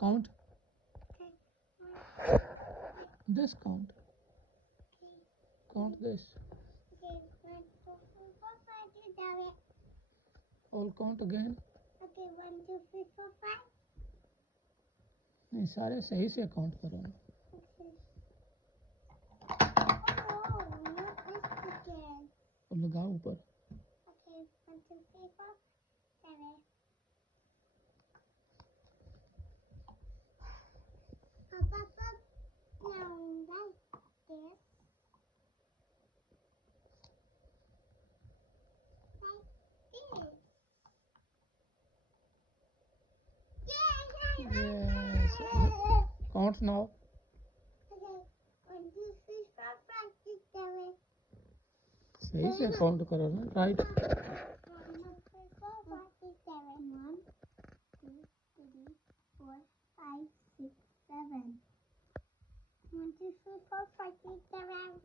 Count. Okay. This count. Okay. Count this. Okay. 1, 2, 3, 4, 5, 6, 7. All count again. Okay. 1, 2, 3, 4, 5. नहीं सारे सही से काउंट करो. Okay. Oh, not this again. और लगाओ ऊपर. Okay. 1, 2, 3, 4, 7. Papa, now like this. Like this. Yes. Count now. Okay. 1, 2, 3, 4, 5, 6, 7. सही से काउंट करो ना. राइट. 1, 2, 3, 4, 5, 6, 7. 1, 2, 3, 4, 5, 6, 7. 1, 2, 3, 4, 5, 6, 7.